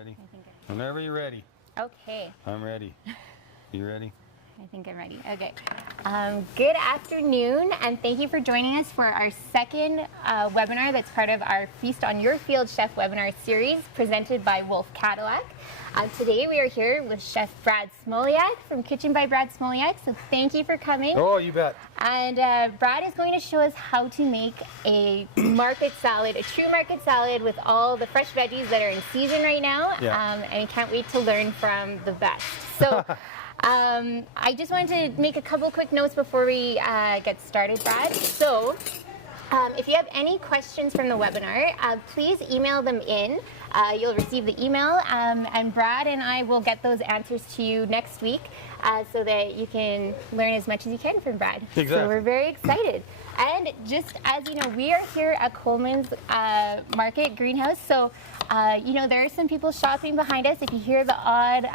ready? I think Whenever you're ready. Okay. I'm ready. You ready? I think I'm ready. Okay. Good afternoon, and thank you for joining us for our second webinar that's part of our Feast on Your Field Chef webinar series presented by Wolfe Cadillac. Today we are here with Chef Brad Smoliak from Kitchen by Brad Smoliak, so thank you for coming. Oh, you bet. And Brad is going to show us how to make a market salad, a true market salad with all the fresh veggies that are in season right now. Yeah. And we can't wait to learn from the best. So I just wanted to make a couple quick notes before we get started, Brad. So if you have any questions from the webinar, please email them in. You'll receive the email, and Brad and I will get those answers to you next week so that you can learn as much as you can from Brad. Exactly. So we're very excited. And just as you know, we are here at Kuhlmann's Market Greenhouse. So, you know, there are some people shopping behind us. If you hear the odd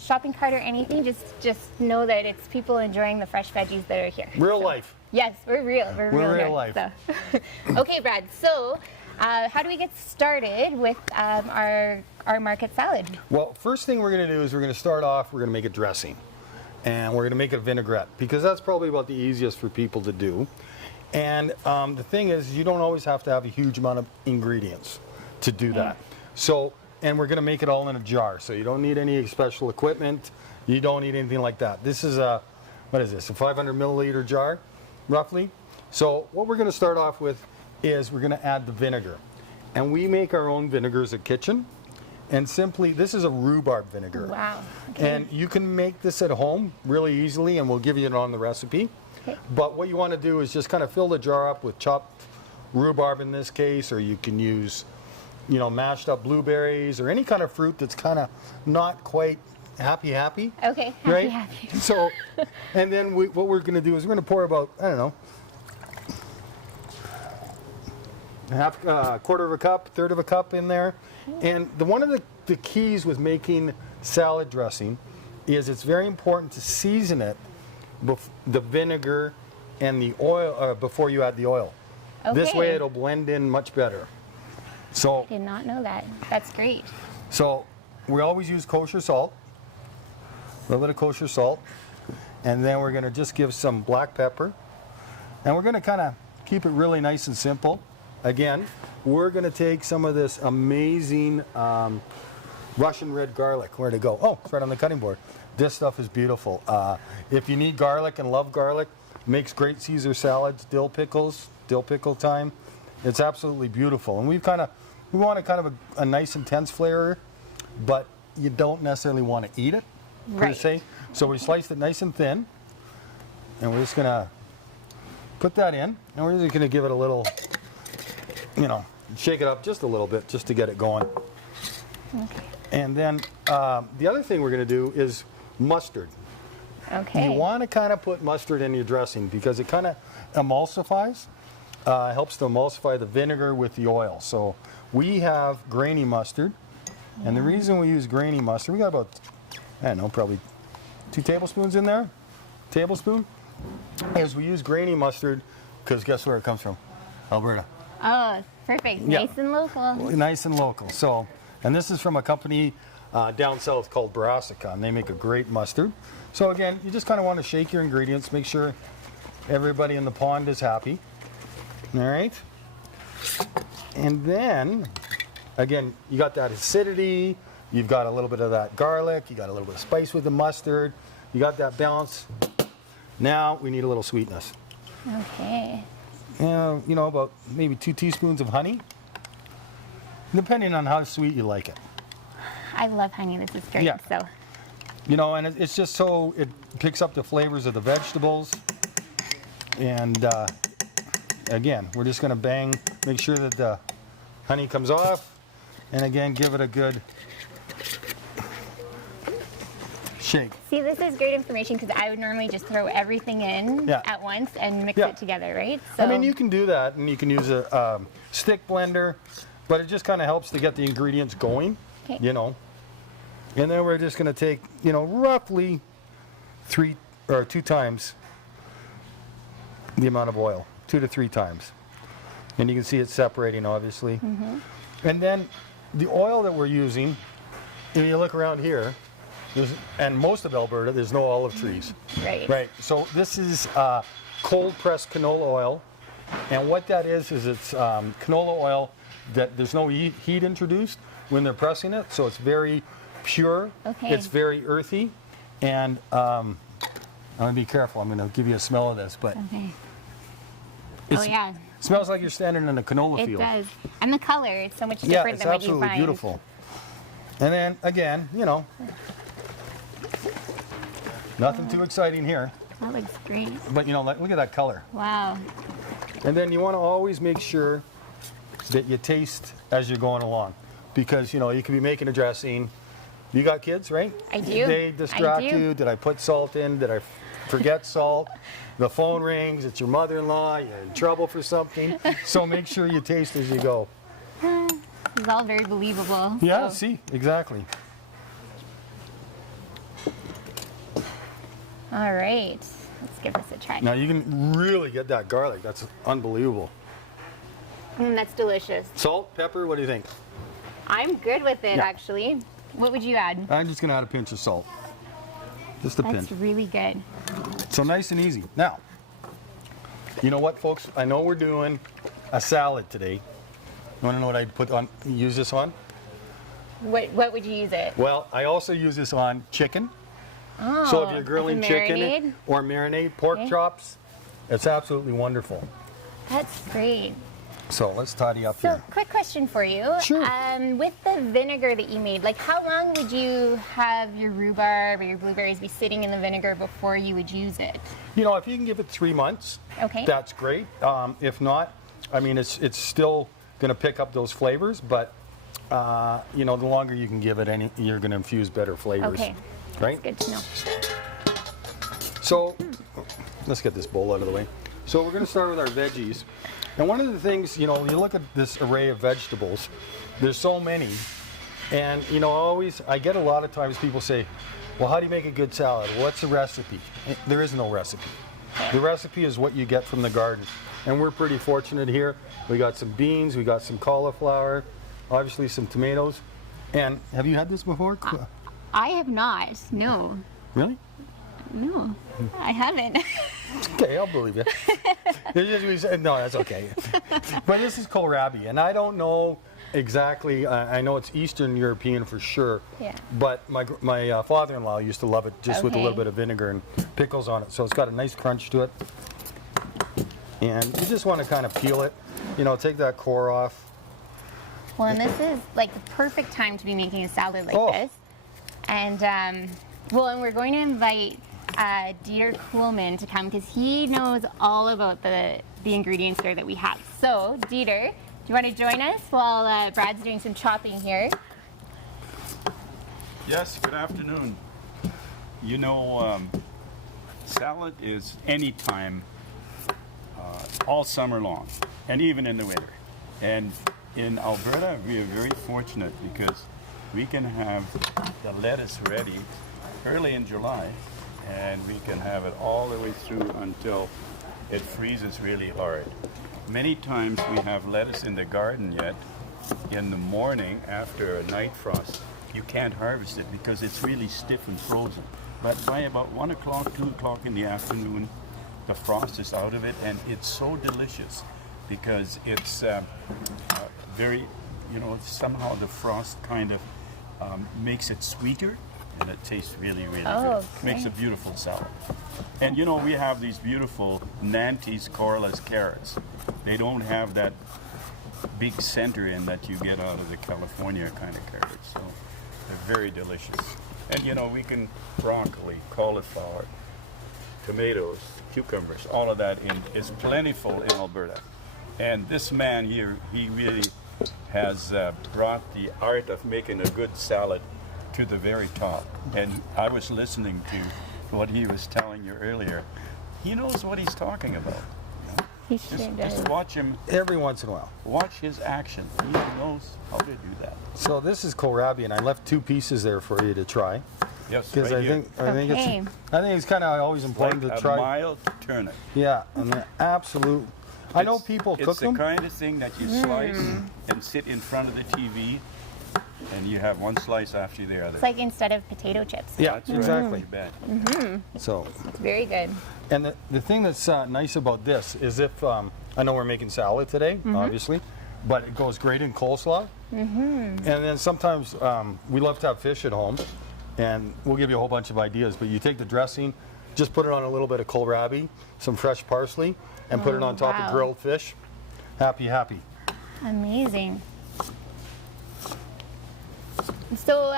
shopping cart or anything, just know that it's people enjoying the fresh veggies that are here. Real life. Yes, we're real. We're real real here, life. So. Okay, Brad. So, how do we get started with our market salad? Well, first thing we're going to do is we're going to start off, we're going to make a dressing. And we're going to make a vinaigrette because that's probably about the easiest for people to do. And the thing is, you don't always have to have a huge amount of ingredients to do that. So, and we're going to make it all in a jar. So you don't need any special equipment. You don't need anything like that. This is a, what is this, a 500 milliliter jar, roughly. So what we're going to start off with is we're going to add the vinegar. And we make our own vinegars at kitchen. And simply, this is a rhubarb vinegar. Wow. Okay. And you can make this at home really easily, and we'll give you it on the recipe. Okay. But what you want to do is just kind of fill the jar up with chopped rhubarb in this case, or you can use, you know, mashed up blueberries or any kind of fruit that's kind of not quite happy. Okay, right? happy. So, and then what we're going to do is we're going to pour about, I don't know, quarter of a cup, third of a cup in there. And one of the keys with making salad dressing is it's very important to season it, the vinegar and the oil, before you add the oil. Okay. This way it'll blend in much better. So, Did not know that. That's great. so we always use kosher salt, a little bit of kosher salt, and then we're going to just give some black pepper, and we're going to kind of keep it really nice and simple. Again, we're going to take some of this amazing Russian red garlic. Where'd it go? Oh, it's right on the cutting board. This stuff is beautiful. If you need garlic and love garlic, makes great Caesar salads, dill pickles, dill pickle time. It's absolutely beautiful. And we want a kind of a nice intense flavor, but you don't necessarily want to eat it, per se. So we sliced it nice and thin, and we're just going to put that in, and we're just going to give it a little, you know, shake it up just a little bit just to get it going. Okay. And then the other thing we're going to do is mustard. Okay. You want to kind of put mustard in your dressing because it kind of emulsifies, helps to emulsify the vinegar with the oil. So we have grainy mustard, and the reason we use grainy mustard, we got about, I don't know, probably 2 tablespoons in there, tablespoon, is we use grainy mustard because guess where it comes from? Alberta. Oh, perfect. Yeah. Nice and local. Nice and local. So, and this is from a company down south called Brassica, and they make a great mustard. So again, you just kind of want to shake your ingredients, make sure everybody in the pond is happy. All right. And then, again, you got that acidity, you've got a little bit of that garlic, you got a little bit of spice with the mustard, you got that balance. Now we need a little sweetness. Okay. You know, about maybe 2 teaspoons of honey, depending on how sweet you like it. I love honey. This is great. Yeah. So. You know, and it's just so it picks up the flavors of the vegetables. And again, we're just going to make sure that the honey comes off. And again, give it a good shake. See, this is great information because I would normally just throw everything in at once and mix it together, right? So. I mean, you can do that, and you can use a stick blender, but it just kind of helps to get the ingredients going, you know. And then we're just going to take, you know, roughly 2 times the amount of oil, 2 to 3 times. And you can see it separating, obviously. And then the oil that we're using if you look around here, and most of Alberta, there's no olive trees. Right. Right. So this is cold pressed canola oil, and what that is it's canola oil that there's no heat introduced when they're pressing it, so it's very pure. Okay. It's very earthy, and I'm gonna be careful. I'm gonna give you a smell of this, but Okay. it's, Yeah. smells like you're standing in a canola It field. does. And the color, it's so much Yeah, different it's than what you absolutely find. beautiful. And then again, nothing too exciting here, That looks great. but look at that color. Wow. And then you want to always make sure that you taste as you're going along, because you could be making a dressing. You got kids, right? I do. They distract I do. you. Did I put salt in? Did I forget salt? The phone rings. It's your mother-in-law. You're in trouble for something. So make sure you taste as you go. This is all very believable. Yeah. So- See, exactly. All right. Let's give this a try. Now you can really get that garlic. That's unbelievable. That's delicious. Salt, pepper. What do you think? I'm good with it, Yeah. actually. What would you add? I'm just gonna add a pinch of salt. Just a That's pinch. really good. So nice and easy. Now, you know what, folks? I know we're doing a salad today. You want to know what I'd use this on? What would you use it? Well, I also use this on chicken. Oh, So if you're like a grilling chicken marinade? or marinade, pork Okay. chops, it's absolutely wonderful. That's great. So let's tidy up So, here. quick question for you. Sure. With the vinegar that you made, like how long would you have your rhubarb or your blueberries be sitting in the vinegar before you would use it? If you can give it 3 months, Okay. that's great. If not, I mean, it's still going to pick up those flavors, but the longer you can give it, you're going to infuse better flavors. Okay. Right? Good to know. So let's get this bowl out of the way. So we're going to start with our veggies. And one of the things, you look at this array of vegetables, there's so many. And, I get a lot of times people say, well, how do you make a good salad? What's the recipe? There is no recipe. The recipe is what you get from the garden. And we're pretty fortunate here. We got some beans, we got some cauliflower, obviously some tomatoes. And have you had this before? I have not. No. Really? No. I haven't. Okay, I'll believe you. No, that's okay. But this is kohlrabi, and I don't know exactly. I know it's Eastern European for sure. Yeah. But my father-in-law used to love it just with a little Okay. bit of vinegar and pickles on it. So it's got a nice crunch to it. And you just want to kind of peel it. Take that core off. Well, and this is like the perfect time to be making a salad like Oh. this. And and we're going to invite Dieter Kuhlmann to come because he knows all about the ingredients here that we have. So, Dieter, do you want to join us while Brad's doing some chopping here? Yes, good afternoon. Salad is anytime, all summer long, and even in the winter. And in Alberta, we are very fortunate because we can have the lettuce ready early in July, and we can have it all the way through until it freezes really hard. Many times we have lettuce in the garden yet. In the morning after a night frost, you can't harvest it because it's really stiff and frozen. But by about 1 o'clock, 2 o'clock in the afternoon, the frost is out of it, and it's so delicious because it's very, somehow the frost kind of makes it sweeter, and it tastes really, really Oh, good. Makes a beautiful salad. And we have these beautiful Nantes coralus carrots. They don't have that big center in that you get out of the California kind of carrots. So they're very delicious. And we can broccoli, cauliflower, tomatoes, cucumbers, all of that is plentiful in Alberta. And this man here, he really has brought the art of making a good salad to the very top. And I was listening to what he was telling you earlier. He knows what he's talking about. He sure does. Just watch him, Every once in a while. watch his action. He knows how to do that. So this is kohlrabi, and I left 2 pieces there for you to try. Yes, Because right I here. think Okay. it's kind of always important Like to a try. mild turnip. Yeah, and they're absolute. I know people cook It's them. the kind of thing that you slice and sit in front of the TV and you have one slice after the other. It's like instead of potato chips. Yeah, That's right, exactly. you bet. So, It's very good. and the thing that's nice about this is if, I know we're making salad today, obviously, but it goes great in coleslaw. And then sometimes we love to have fish at home, and we'll give you a whole bunch of ideas, but you take the dressing, just put it on a little bit of kohlrabi, some fresh parsley, and put it on top wow. of grilled fish. Happy, happy. Amazing. So,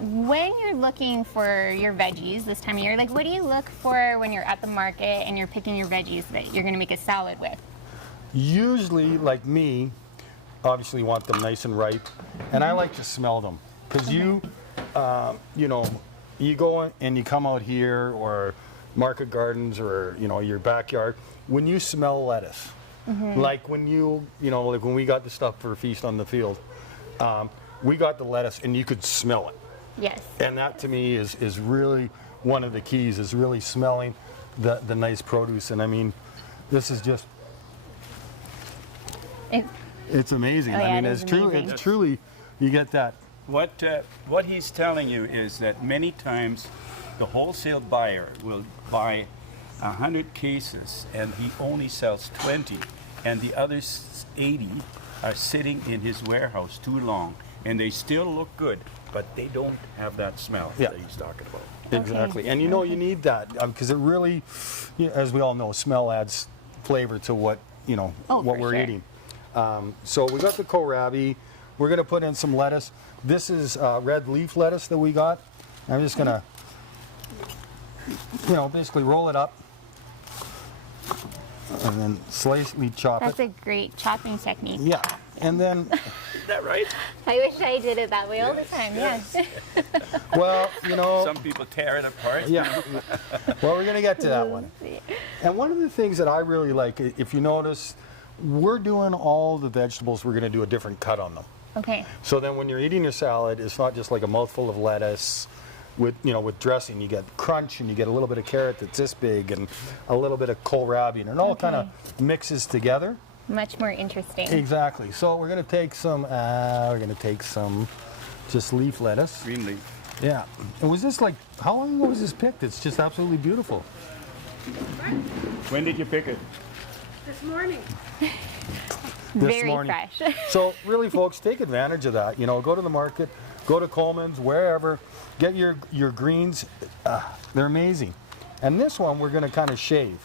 when you're looking for your veggies this time of year, like what do you look for when you're at the market and you're picking your veggies that you're going to make a salad with? Usually, like me, obviously want them nice and ripe, and I like to smell them because you know, you go and you come out here or market gardens or your backyard when you smell lettuce, like when like when we got the stuff for Feast on the Field, we got the lettuce and you could smell it. Yes. And that to me is really one of the keys, is really smelling the nice produce. And I mean, this is just, it's amazing. Oh, yeah, I mean, it is it's truly, you get that. What he's telling you is that many times the wholesale buyer will buy 100 cases and he only sells 20, and the other 80 are sitting in his warehouse too long, and they still look good, but they don't have that smell that he's talking about. Exactly. And you need that because it really, as we all know, smell adds flavor to what what we're eating. So we got the kohlrabi. We're going to put in some lettuce. This is red leaf lettuce that we got. I'm just going to, basically roll it up and then slightly chop That's it. a great chopping technique. Yeah. And then, Is that right? I wish I did it that way all the time. Yes. well, Some people tear it apart. yeah. Well, we're going to get to that one. And one of the things that I really like, if you notice, we're doing all the vegetables, we're going to do a different cut on them. Okay. So then when you're eating your salad, it's not just like a mouthful of lettuce with dressing. You get crunch and you get a little bit of carrot that's this big and a little bit of kohlrabi, and it all kind of mixes together. Much more interesting. Exactly. So we're going to take some just leaf lettuce. Green leaf. Yeah. And was this like, how long ago was this picked? It's just absolutely beautiful. When did you pick it? This morning. This Very morning. fresh. So really, folks, take advantage of that. Go to the market, go to Coleman's, wherever, get your greens. They're amazing. And this one we're going to kind of shave.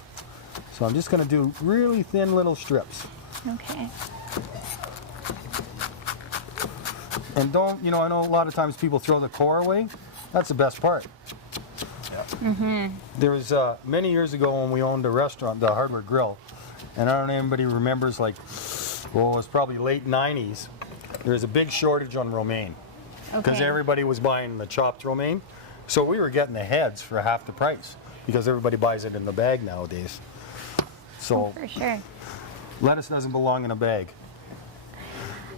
So I'm just going to do really thin little strips. Okay. And don't, I know a lot of times people throw the core away. That's the best part. Yeah. There was many years ago when we owned a restaurant, the Hardware Grill, and I don't know if anybody remembers, like, it was probably late 90s. There was a big shortage on romaine because Okay. everybody was buying the chopped romaine. So we were getting the heads for half the price because everybody buys it in the bag nowadays. So For sure. lettuce doesn't belong in a bag.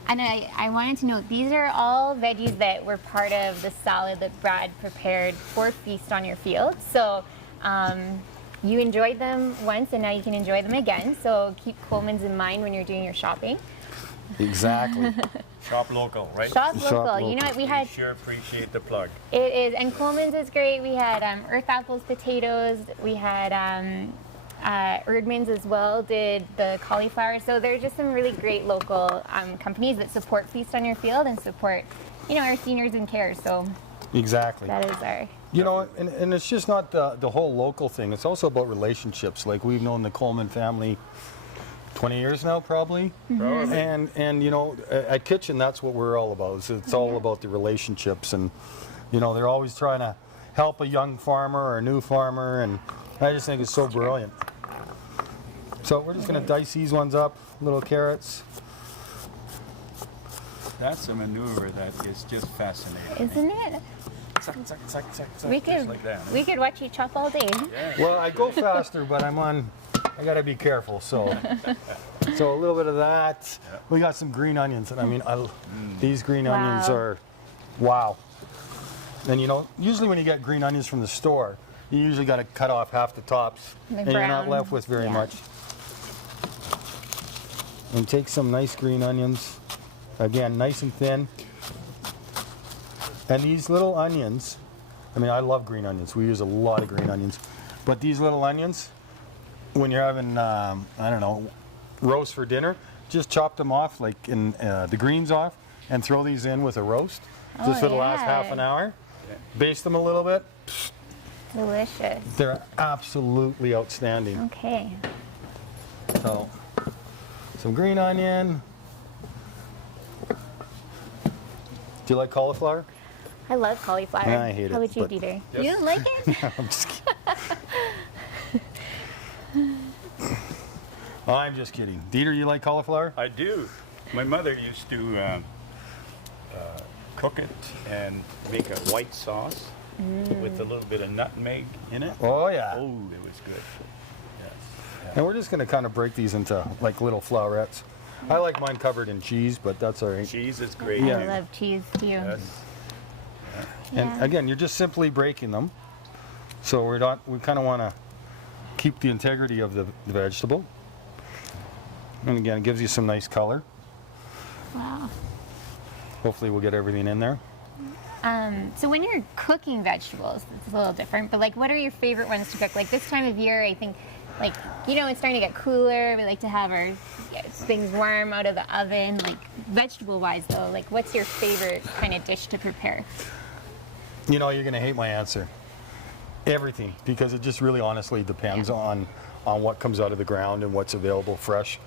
And I wanted to note, these are all veggies that were part of the salad that Brad prepared for Feast on Your Field. So you enjoyed them once and now you can enjoy them again. So keep Coleman's in mind when you're doing your shopping. Exactly. Shop local, right? Shop Shop local. You know local. what, we had, Sure appreciate the plug. it is, and Coleman's is great. We had Earth Apples potatoes. We had Erdman's as well, did the cauliflower. So there's just some really great local companies that support Feast on Your Field and support, our seniors in care. So Exactly. that is our... And it's just not the whole local thing. It's also about relationships. Like we've known the Coleman family 20 years now, probably. Probably. And at Kitchen, that's what we're all about. It's all about the relationships. And, they're always trying to help a young farmer or a new farmer. And I just think it's so brilliant. So we're just going to dice these ones up, little carrots. That's a maneuver that is just fascinating. Isn't it? Suck, suck, suck, suck, suck, We just could like that. we could watch you chop all day. Yeah. Well, I go faster, but I got to be careful. So a little bit of that. Yeah. We got some green onions. And I mean, these green onions Wow. are, wow. And usually when you get green onions from the store, you usually got to cut off half the tops. The and you're not brown. left with very Yeah. much. And take some nice green onions. Again, nice and thin. And these little onions, I mean, I love green onions. We use a lot of green onions. But these little onions, when you're having, I don't know, roast for dinner, just chop them off, like in the greens off, and throw these in with a roast, just for the last half an hour. Baste them a little bit. Delicious. They're absolutely outstanding. Okay. So, some green onion. Do you like cauliflower? I love cauliflower. I hate it, How about you, but- Dieter? Yes. You don't like it? I'm just kidding. I'm just kidding. Dieter, you like cauliflower? I do. My mother used to cook it and make a white sauce with a little bit of nutmeg in it. Oh, yeah. Oh, it was good. Yes. And we're just going to kind of break these into like little flowerets. I like mine covered in cheese, but that's all right. Cheese is great. Yeah. I love cheese too. Yes. And again, you're just simply breaking them. So we kind of want to keep the integrity of the vegetable. And again, it gives you some nice color. Wow. Hopefully we'll get everything in there. So when you're cooking vegetables, it's a little different, but like what are your favorite ones to cook? Like this time of year, I think, like, you know, it's starting to get cooler. We like to have our things warm out of the oven. Like vegetable-wise though, like what's your favorite kind of dish to prepare? You know, you're going to hate my answer. Everything, because it just really honestly depends on what comes out of the ground and what's available fresh.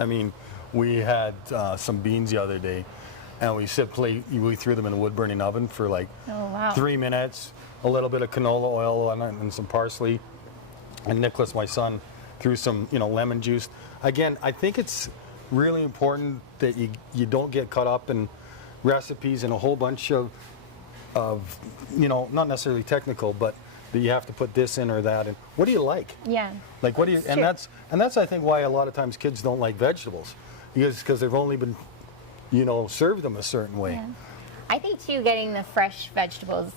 I mean, we had some beans the other day, and we threw them in a wood-burning oven for like 3 minutes, a little bit of canola oil on it and some parsley. And Nicholas, my son, threw some, lemon juice. Again, I think it's really important that you don't get caught up in recipes and a whole bunch of not necessarily technical, but that you have to put this in or that. And what do you like? Yeah. Like, what do you? And that's I think why a lot of times kids don't like vegetables, because they've only been, served them a certain way. Yeah. I think too, getting the fresh vegetables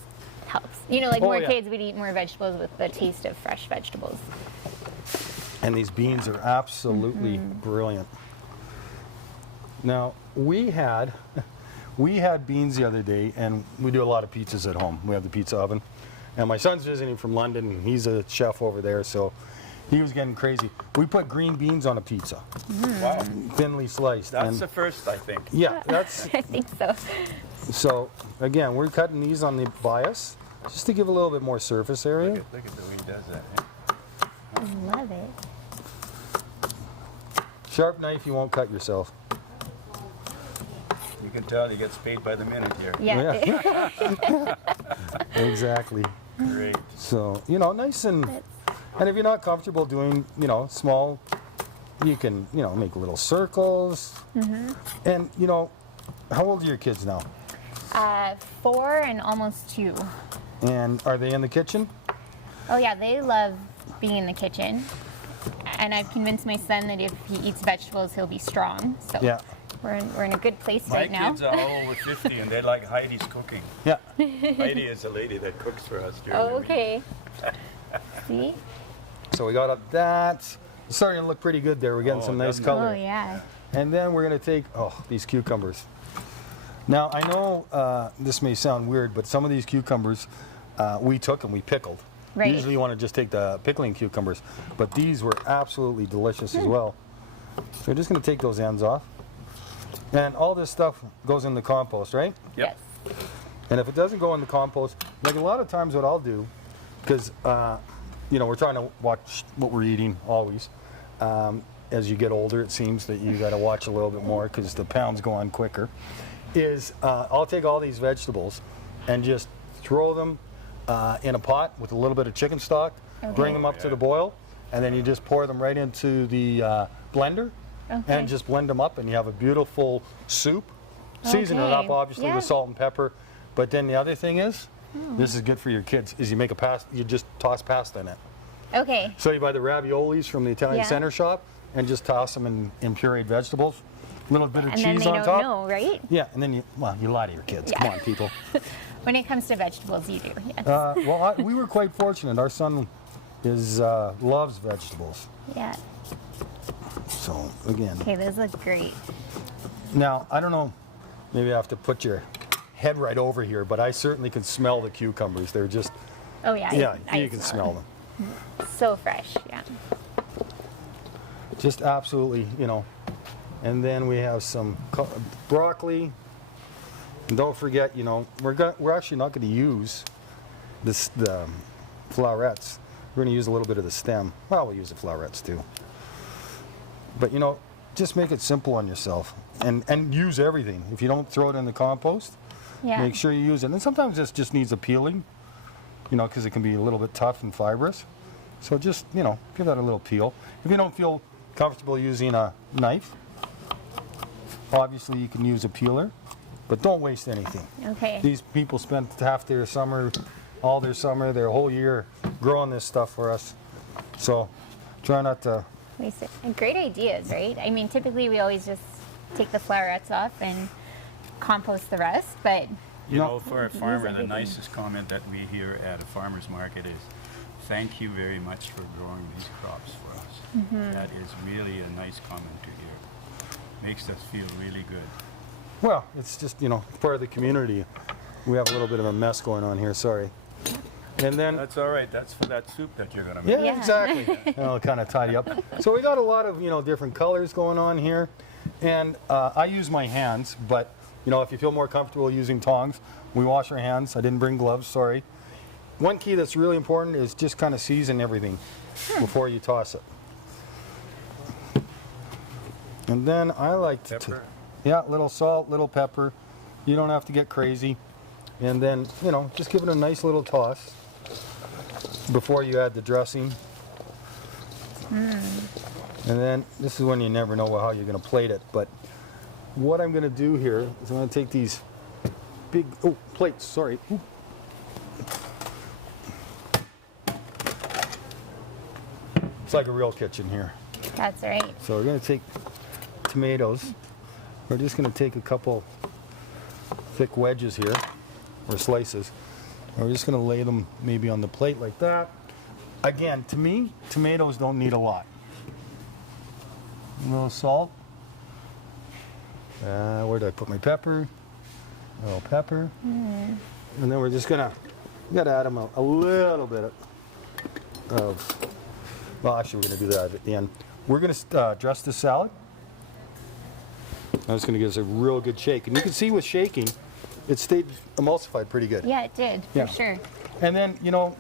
helps. More kids would eat more vegetables with the taste of fresh vegetables. And these beans are absolutely brilliant. Now we had beans the other day, and we do a lot of pizzas at home. We have the pizza oven, and my son's visiting from London, and he's a chef over there, so he was getting crazy. We put green beans on a pizza, Wow. thinly sliced. That's the first, I think. Yeah, that's I think so. so. Again, we're cutting these on the bias just to give a little bit more surface area. Look at the way he does that. Eh? I love it. Sharp knife, you won't cut yourself. You can tell he gets paid by the minute here. Yeah. Exactly. Great. So, nice and if you're not comfortable doing, small, you can, make little circles. And, how old are your kids now? 4 and almost 2. And are they in the kitchen? Oh yeah, they love being in the kitchen. And I've convinced my son that if he eats vegetables, he'll be strong. So Yeah. we're in a good place My right now. kids are all over 50 and they like Heidi's cooking. Yeah. Heidi is a lady that cooks for us during the week. Okay. See? So we got up that. It's starting to look pretty good there. We're getting some nice doesn't it? color. Oh yeah. And then we're going to take, these cucumbers. Now, I know this may sound weird, but some of these cucumbers we took and we pickled. Right. Usually you want to just take the pickling cucumbers, but these were absolutely delicious as well. So we're just going to take those ends off. And all this stuff goes in the compost, right? Yep. Yes. And if it doesn't go in the compost, like a lot of times what I'll do, because, we're trying to watch what we're eating always. As you get older, it seems that you got to watch a little bit more because the pounds go on quicker. I'll take all these vegetables and just throw them in a pot with a little bit of chicken stock, bring them up to the boil, and then you just pour them right into the blender and just blend them up, and you have a beautiful soup. Season it up, obviously, with salt and pepper. But then the other thing is, this is good for your kids, is you make a pasta, you just toss pasta in it. Okay. So you buy the raviolis from the Italian center shop and just toss them in pureed vegetables. A little bit of And then cheese they on don't top. know, right? Yeah, and then you lie to your kids. Yeah. Come on, people. When it comes to vegetables, you do. Yes. Well, we were quite fortunate. Our son loves vegetables. Yeah. So, again. Okay, those look great. Now, I don't know, maybe I have to put your head right over here, but I certainly can smell the cucumbers. They're just, Oh yeah. yeah, I you can smell them. So fresh. Yeah. Just absolutely, you know. And then we have some broccoli. And don't forget, you know, we're actually not going to use the flowerets. We're going to use a little bit of the stem. Well, we'll use the flowerets too. But you know, just make it simple on yourself and use everything. If you don't throw it in the compost, Yeah. make sure you use it. And sometimes this just needs a peeling, you know, because it can be a little bit tough and fibrous. So just, you know, give that a little peel. If you don't feel comfortable using a knife, obviously you can use a peeler, but don't waste anything. Okay. These people spent half their summer, all their summer, their whole year growing this stuff for us. So try not to. Waste it. And great ideas, right? I mean, typically we always just take the flowerets off and compost the rest, but You No. know, for a Use farmer, the everything. nicest comment that we hear at a farmer's market is, thank you very much for growing these crops for us. That is really a nice comment to hear. Makes us feel really good. Well, it's just, you know, part of the community. We have a little bit of a mess going on here, sorry. And then, That's all right. That's for that soup that you're going to make. yeah, Yeah. exactly. I'll kind of tidy up. So we got a lot of, you know, different colors going on here. And I use my hands, but, you know, if you feel more comfortable using tongs, we wash our hands. I didn't bring gloves, sorry. One key that's really important is just kind of season everything before you toss it. And then I like to, Pepper. yeah, little salt, little pepper. You don't have to get crazy. And then, you know, just give it a nice little toss before you add the dressing. And then this is when you never know how you're going to plate it. But what I'm going to do here is I'm going to take these big plates. Sorry. Ooh. It's like a real kitchen here. that's right. So we're going to take tomatoes. We're just going to take a couple thick wedges here, or slices. And we're just going to lay them maybe on the plate like that. Again, to me, tomatoes don't need a lot. A little salt. Where did I put my pepper? A little pepper. And then we're just gonna, we gotta add them a little bit of, well, actually we're gonna do that at the end. We're gonna dress the salad. I'm just gonna give this a real good shake. And you can see with shaking, it stayed emulsified pretty good. Yeah, it did, for Yeah. sure. And then, you know,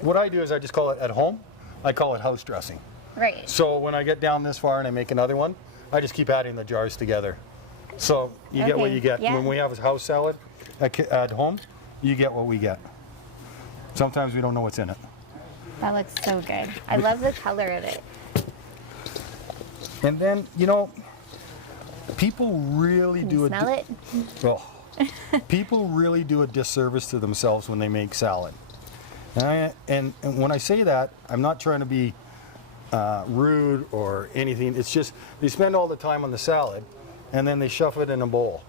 what I do is I just call it at home, I call it house dressing. Right. So when I get down this far and I make another one, I just keep adding the jars together. So you get what Okay, you get. yeah. When we have a house salad at home, you get what we get. Sometimes we don't know what's in it. That looks so good. I love the color of it. And then, you know, people really Can do you a smell it? Oh, people really do a disservice to themselves when they make salad. And when I say that, I'm not trying to be rude or anything. It's just they spend all the time on the salad, and then they shove it in a bowl,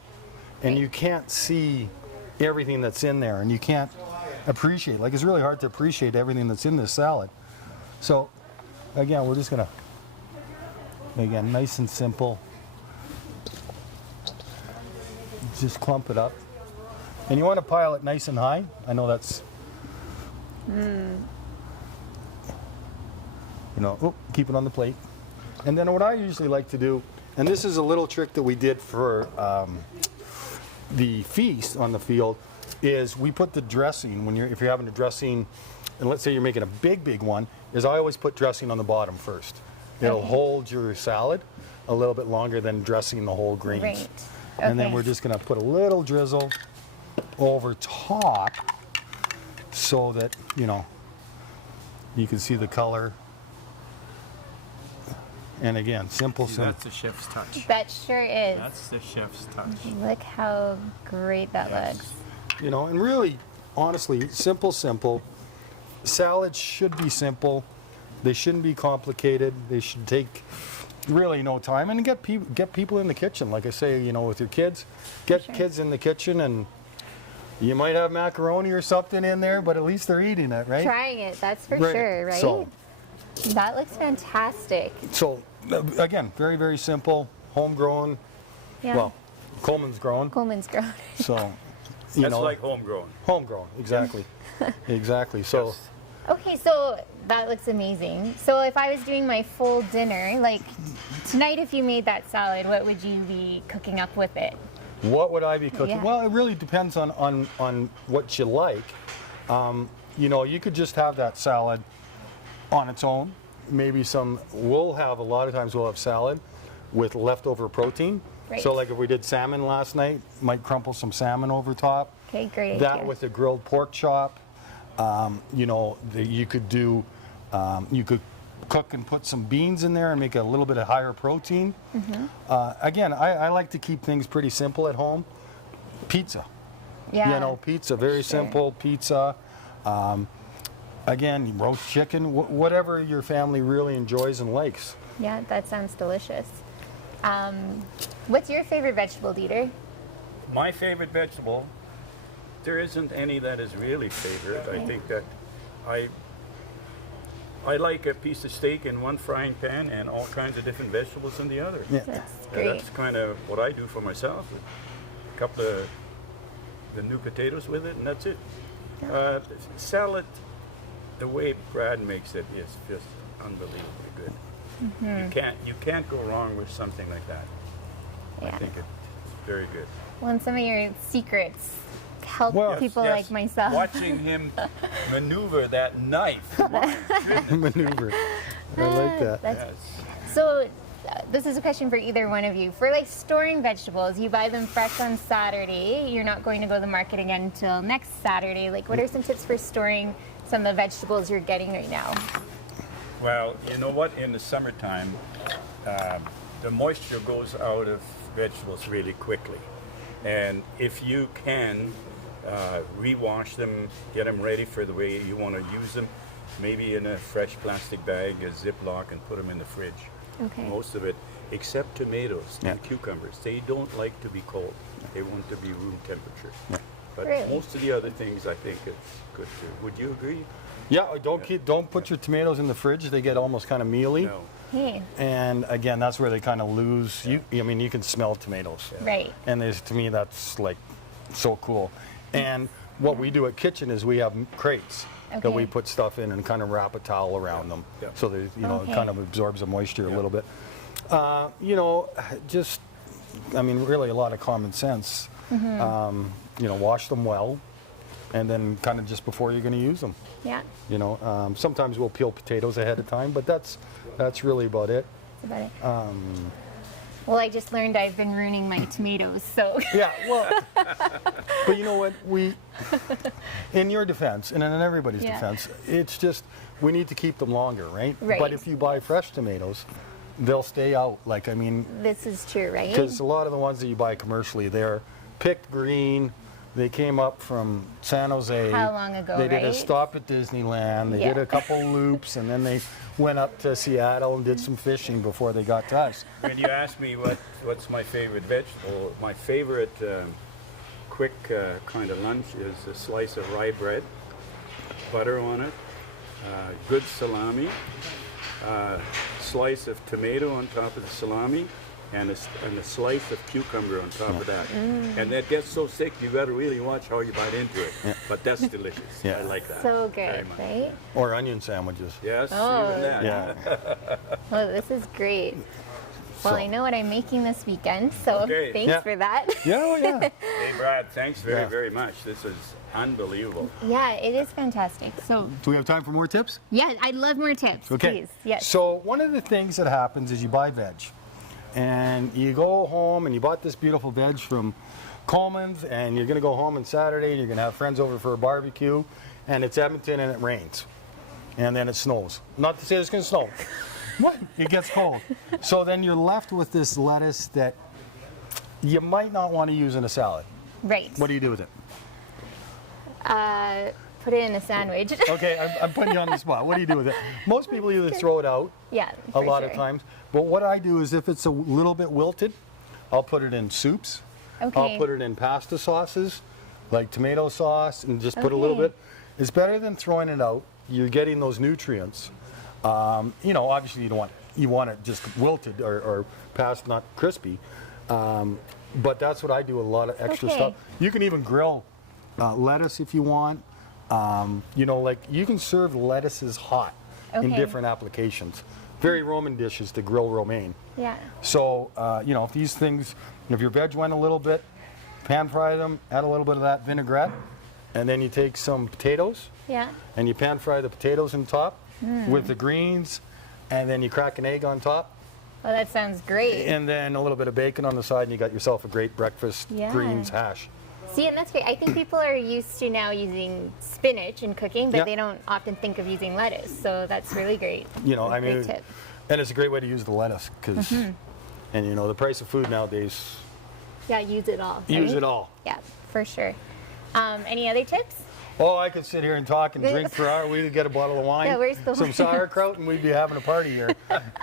and you can't see everything that's in there, and you can't appreciate. Like, it's really hard to appreciate everything that's in this salad. So, again, we're just gonna, again, nice and simple. Just clump it up, and you want to pile it nice and high. I know that's. You know, keep it on the plate. And then what I usually like to do, and this is a little trick that we did for the feast on the field, is we put the dressing, if you're having a dressing, and let's say you're making a big one, is I always put dressing on the bottom first. It'll Okay. hold your salad a little bit longer than dressing the whole greens. Great. And then Okay. we're just gonna put a little drizzle over top so that, you know, you can see the color. And again, simple. That's the chef's touch. That sure is. That's the chef's touch. Look how great that looks. You know, and really, honestly, simple. Salads should be simple. They shouldn't be complicated. They should take really no time, and get people in the kitchen. Like I say, you know, with your kids, get Sure. kids in the kitchen, and you might have macaroni or something in there, but at least they're eating it, right? Trying it, that's for Right. sure, right? So, That looks fantastic. again, very simple, homegrown. Yeah. Well, Coleman's grown. Coleman's grown. So you That's know, like homegrown. homegrown, exactly. Exactly. So, Yes. Okay, so that looks amazing. So if I was doing my full dinner, like tonight, if you made that salad, what would you be cooking up with it? what would I be cooking? Yeah. Well, it really depends on what you like. You know, you could just have that salad on its own. Maybe we'll have, a lot of times we'll have salad with leftover protein. Right. So like if we did salmon last night, might crumple some salmon over top. Okay, great That idea. with a grilled pork chop. You know, you could do, you could cook and put some beans in there and make a little bit of higher protein. Again, I like to keep things pretty simple at home. Pizza. Yeah. You know, pizza, very sure. simple pizza. Again, roast chicken, whatever your family really enjoys and likes. Yeah, that sounds delicious. What's your favorite vegetable, Dieter? My favorite vegetable, there isn't any that is really favorite. I think that I like a piece of steak in one frying pan and all kinds of different vegetables in the other. Yeah. That's And great. that's kind of what I do for myself. A couple of the new potatoes with it, and that's it. Salad, the way Brad makes it is just unbelievably good. You can't go wrong with something like that. I Yeah. think it's very good. Well, and some of your secrets help Well, people Yes, like myself. Watching him maneuver that knife. My goodness. Maneuver. I like that. That's Yes. So, this is a question for either one of you. For like storing vegetables, you buy them fresh on Saturday. You're not going to go to the market again until next Saturday. Like, what are some tips for storing some of the vegetables you're getting right now? Well, you know what? In the summertime, the moisture goes out of vegetables really quickly. And if you can rewash them, get them ready for the way you want to use them, maybe in a fresh plastic bag, a Ziploc, and put them in the fridge. Okay. Most of it, except tomatoes Yeah. and cucumbers, they don't like to be cold. They want to be room temperature. But Really? most of the other things, I think it's good too. Would you agree? Yeah, don't put your tomatoes in the fridge. They get almost kind of mealy. No. Hey, And again, that's where they kind of lose. I mean, you can smell tomatoes. right. And to me, that's like so cool. And what we do at Kitchen is we have crates that we Okay. put stuff in and kind of wrap a towel around them, Yeah. so that Okay. it kind of absorbs the moisture a little bit. You know, just I mean, really a lot of common sense. You know, wash them well, and then kind of just before you're going to use them. Yeah, You know, sometimes we'll peel potatoes ahead of time, but that's really about it. that's about it. Well, I just learned I've been ruining my tomatoes, so. Yeah, well, but you know what? In your defense, and in everybody's Yeah. defense, it's just we need to keep them longer, right? Right. But if you buy fresh tomatoes, they'll stay out. Like, I mean, This is true, right? because a lot of the ones that you buy commercially, they're picked green. They came up from San Jose. How long ago, They did a right? stop at Disneyland. They Yeah. did a couple loops, and then they went up to Seattle and did some fishing before they got to us. When you ask me what's my favorite vegetable, my favorite quick kind of lunch is a slice of rye bread, butter on it, good salami, slice of tomato on top of the salami, and a slice of cucumber on top of that. And that gets so thick, you got to really watch how you bite into it. But that's delicious. Yeah. I like that. So very good, much. right? Or onion sandwiches. Yes, Oh. even that. Yeah. Well, this is great. Well, So- I know what I'm making this weekend, so Okay. thanks Yeah. for that. Yeah, oh, yeah. Hey, Brad, thanks very, Yeah. very much. This is unbelievable. Yeah, it is fantastic. So, Do we have time for more tips? yeah, I'd love more tips, Okay. please. Yes. So one of the things that happens is you buy veg, and you go home and you bought this beautiful veg from Kuhlmann's, and you're going to go home on Saturday and you're going to have friends over for a barbecue, and it's Edmonton and it rains, and then it snows. Not to say it's going to snow. What? It gets cold. So then you're left with this lettuce that you might not want to use in a salad. Right. What do you do with it? Put it in a sandwich. Okay, I'm putting you on the spot. What do you do with it? Most people either throw it out Yeah, a for lot of sure. times. But what I do is if it's a little bit wilted, I'll put it in soups. Okay. I'll put it in pasta sauces, like tomato sauce, and just put a little Okay. bit. It's better than throwing it out. You're getting those nutrients. You know, obviously you want it just wilted or past, not crispy. But that's what I do. A lot of extra Okay. stuff. You can even grill lettuce if you want. You know, like you can serve lettuces hot in Okay. different applications. Very Roman dishes to grill romaine. Yeah. So, you know, if these things, if your veg went a little bit, pan fry them, add a little bit of that vinaigrette, and then you take some potatoes Yeah. and you pan fry the potatoes on top with the greens, and then you crack an egg on top, Well, that sounds great. and then a little bit of bacon on the side, and you got yourself a great breakfast Yeah. greens hash. See, and that's great. I think people are used to now using spinach in cooking, but Yeah. they don't often think of using lettuce. So that's really great. You know, I Great mean, tip. and it's a great way to use the lettuce because, and you know, the price of food nowadays, Yeah, use it all. use right? it all. Yeah, for sure. Any other tips? Oh, I could sit here and talk and drink for hours. We could get a bottle of wine, Yeah, where's the some wine? sauerkraut, and we'd be having a party here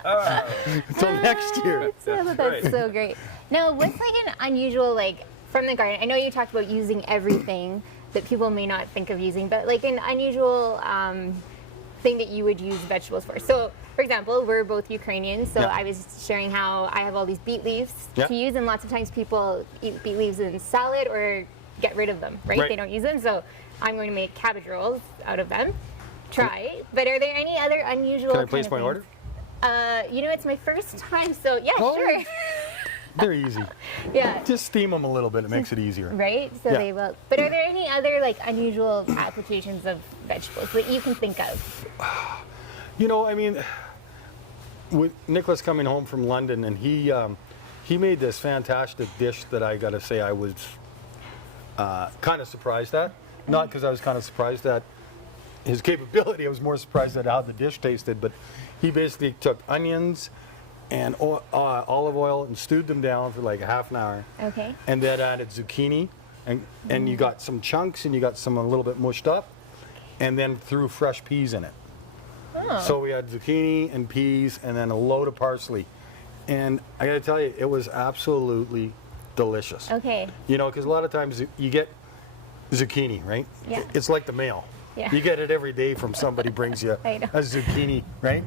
until next year. That's so great. Now, what's like an unusual, like from the garden? I know you talked about using everything that people may not think of using, but like an unusual thing that you would use vegetables for. So, for example, we're both Ukrainians, so Yeah. I was sharing how I have all these beet leaves Yeah. to use, and lots of times people eat beet leaves in salad or get rid of them, right? Right. They don't use them, so I'm going to make cabbage rolls out of them. Try. But are there any other unusual? Can I kind place of my things? order? You know, it's my first time, so yeah, Oh. sure. They're easy. Yeah. Just steam them a little bit. It makes it easier. Right? So Yeah. they will. But are there any other like unusual applications of vegetables that you can think of? You know, I mean, with Nicholas coming home from London, and he made this fantastic dish that I got to say I was kind of surprised at. Not because I was kind of surprised at his capability. I was more surprised at how the dish tasted. But he basically took onions and olive oil and stewed them down for like half an hour. Okay. And then added zucchini, and you got some chunks, and you got some a little bit mushed up, and then threw fresh peas in it. Oh. So we had zucchini and peas, and then a load of parsley. And I got to tell you, it was absolutely delicious. Okay. You know, because a lot of times you get zucchini, right? Yeah. It's like the mail. Yeah. You get it every day from somebody brings you I know. a zucchini, right?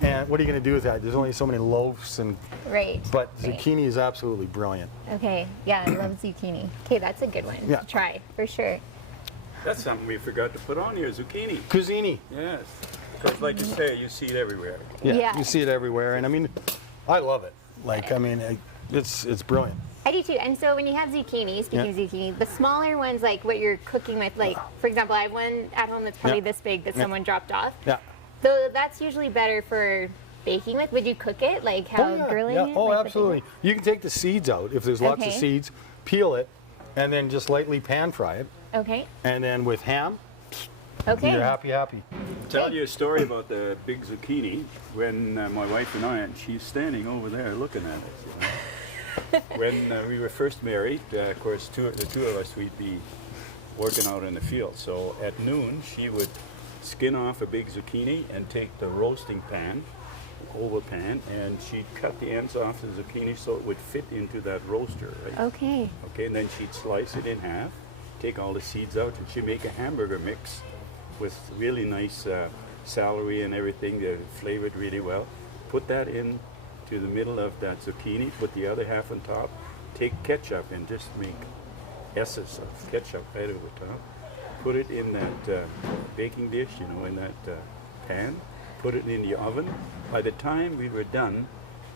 And what are you going to do with that? There's only so many loaves, Right. but right. zucchini is absolutely brilliant. Okay. Yeah, I love zucchini. Okay, that's a good one Yeah. to try for sure. That's something we forgot to put on here, zucchini. Cuzzini. Yes. Because like you say, you see it everywhere. Yeah, Yeah. you see it everywhere, and I mean, I love it. Like, I mean, it's brilliant. I do too. And so when you have zucchini, speaking of zucchini, the smaller ones, like what you're cooking with, like for example, I have one at home that's probably Yeah. this big that Yeah. someone dropped off. Yeah. So that's usually better for baking with. Would you cook it? Like how grilling yeah. it? Oh, like absolutely. You can take the seeds out if there's lots of Okay. seeds, peel it, and then just lightly pan fry it, Okay. and then with ham, Okay. you're happy. Tell you a story about the big zucchini. When my wife and I, and she's standing over there looking at us. You know? When we were first married, of course, the two of us, we'd be working out in the field. So at noon, she would skin off a big zucchini and take the roasting pan, oval pan, and she'd cut the ends off the zucchini so it would fit into that roaster. Right? Okay. Okay, and then she'd slice it in half, take all the seeds out, and she'd make a hamburger mix with really nice celery and everything, flavored really well. Put that in to the middle of that zucchini, put the other half on top, take ketchup and just make essence of ketchup right over top. Put it in that baking dish, you know, in that pan. Put it in the oven. By the time we were done,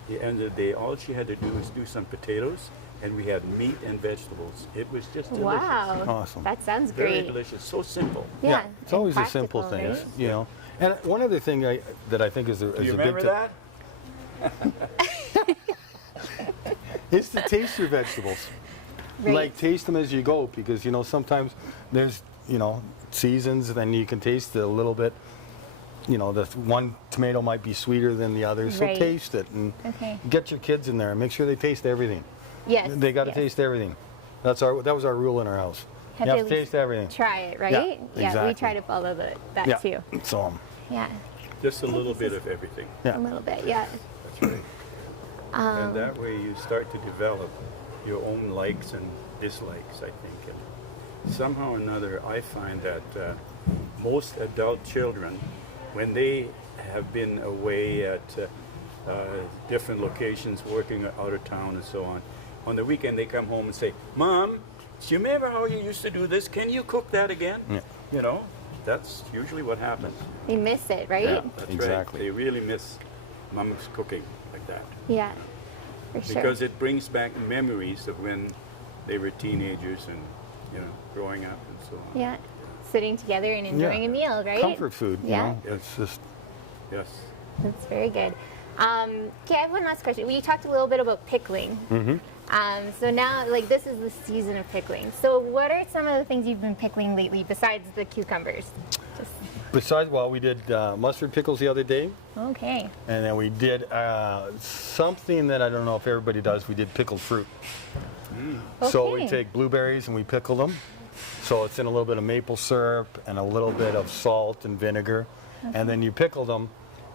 the end of the day, all she had to do was do some potatoes, and we had meat and vegetables. It was just delicious. Wow. Awesome. That sounds Very great. delicious. So simple. Yeah. It's and always the simple practical, things, right? you know. And one other thing that I think is a, Do is you a big remember tip that? is to taste your vegetables. Right. Like taste them as you go, because you know sometimes there's seasons, and then you can taste it a little bit. You know, the one tomato might be sweeter than the other, so Right. taste it and Okay. get your kids in there and make sure they taste everything. Yes. They got to yes. taste everything. That was our rule in our house. Have you to have at to least taste everything. Try it, right? Yeah, we exactly. try to follow that Yeah. too. So Yeah. Just a little bit of everything. yeah. A little bit, yeah. That's right. And that way you start to develop your own likes and dislikes, I think. And somehow or another, I find that most adult children, when they have been away at different locations, working out of town and so on the weekend they come home and say, "Mom, do you remember how you used to do this? Can you cook that again? Yeah. You know, that's usually what happens. They miss it, right? Yeah, that's Exactly. right. They really miss mom's cooking like that. Yeah, for sure. Because it brings back memories of when they were teenagers and, you know, growing up and so on. Yeah, sitting together and enjoying a meal, right? Comfort food, you Yeah. know? It's just, Yes. That's very good. Okay, I have one last question. We talked a little bit about pickling. So now, like, this is the season of pickling. So what are some of the things you've been pickling lately besides the cucumbers? Just, besides, well, we did mustard pickles the other day, okay. and then we did something that I don't know if everybody does. We did pickled fruit. So we Okay. take blueberries and we pickle them. So it's in a little bit of maple syrup and a little bit of salt and vinegar. And then you pickle them,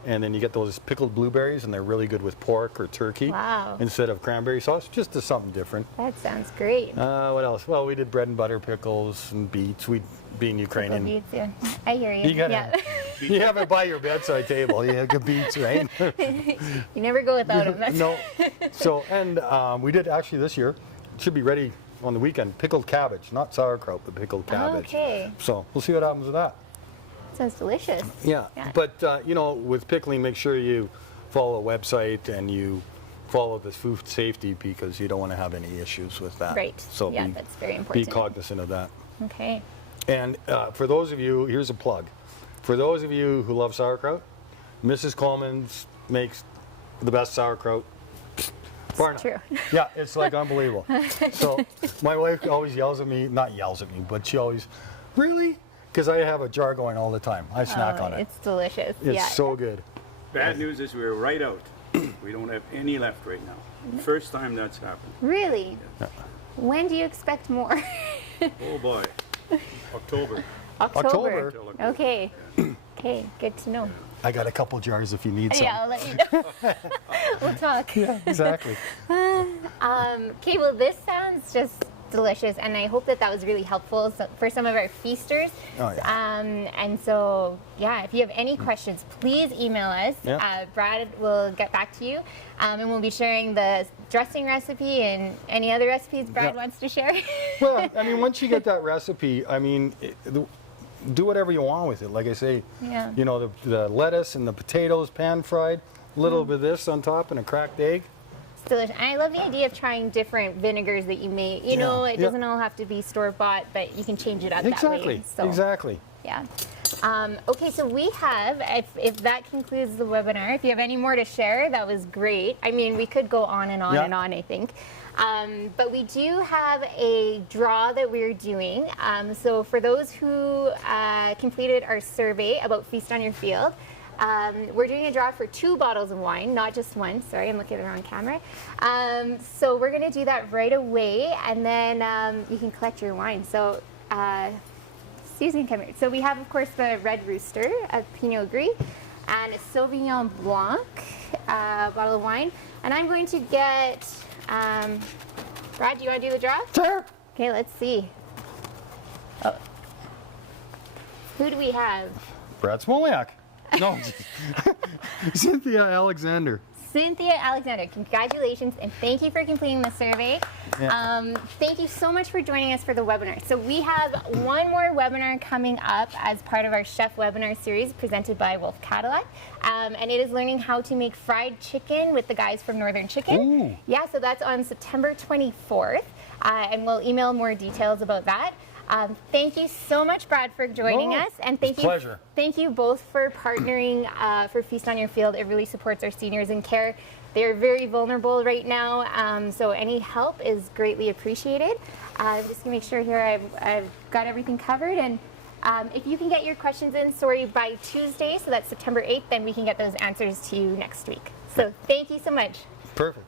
and then you get those pickled blueberries, and they're really good with pork or turkey Wow. instead of cranberry sauce, just to something different. That sounds great. What else? Well, we did bread and butter pickles and beets. We, being Ukrainian, Beets, yeah. I hear you. you gotta, Yeah. you have it by your bedside table. You have good beets, right? You never go without them. That's No. So, and we did actually this year, it should be ready on the weekend, pickled cabbage, not sauerkraut, but pickled cabbage. Okay. So we'll see what happens with that. Sounds delicious. Yeah. Yeah. But, you know, with pickling, make sure you follow a website and you follow the food safety because you don't want to have any issues with that. Right. So Yeah, be, that's very be important. cognizant of that. Okay. And for those of you, here's a plug. For those of you who love sauerkraut, Mrs. Coleman's makes the best sauerkraut. Bar none. True. Yeah, it's like unbelievable. So my wife always yells at me, not yells at me, but she always, really? Because I have a jar going all the time. I snack on it. It's delicious. It's yeah. so good. Bad news is we're right out. We don't have any left right now. First time that's happened. Really? When do you expect more? Oh boy. October. October. Okay. Okay, good to know. I got a couple jars if you need some. Yeah, I'll let you know. We'll talk. Yeah, exactly. Okay, well, this sounds just delicious, and I hope that that was really helpful for some of our feasters. Oh, yeah. And so, yeah, if you have any questions, please email us. Yeah. Brad will get back to you, and we'll be sharing the dressing recipe and any other recipes Brad Yeah. wants to share. Well, I mean, once you get that recipe, I mean, do whatever you want with it. Like I say, Yeah. you know, the lettuce and the potatoes pan fried, a little bit of this on top and a cracked egg. It's delicious. And I love the idea of trying different vinegars that you make. You know, it yeah. doesn't all have to be store-bought, but you can change it up that Exactly, way. So, exactly. yeah. Okay, so we have, if that concludes the webinar, if you have any more to share, that was great. I mean, we could go on and on Yeah. and on, I think. But we do have a draw that we're doing. So for those who completed our survey about Feast on Your Field, we're doing a draw for 2 bottles of wine, not just one. Sorry, I'm looking at the wrong camera. So we're going to do that right away, and then you can collect your wine. So Susan, come here. So we have, of course, the Red Rooster, a Pinot Gris, and a Sauvignon Blanc bottle of wine. And I'm going to get, Brad, do you want to do the draw? Sure. Okay, let's see. Oh. Who do we have? Brad Smoliak. No, Cynthia Alexander. Cynthia Alexander, congratulations, and thank you for completing the survey. Yeah. Thank you so much for joining us for the webinar. So we have one more webinar coming up as part of our Chef Webinar Series presented by Wolfe Cadillac, and it is learning how to make fried chicken with the guys from Northern Chicken. Ooh. Yeah, so that's on September 24th, and we'll email more details about that. Thank you so much, Brad, for joining us, and thank you. Pleasure. Thank you both for partnering for Feast on Your Field. It really supports our seniors in care. They're very vulnerable right now, so any help is greatly appreciated. I'm just gonna make sure here I've got everything covered, and if you can get your questions in, by Tuesday, so that's September 8th, then we can get those answers to you next week. So thank you so much. Perfect.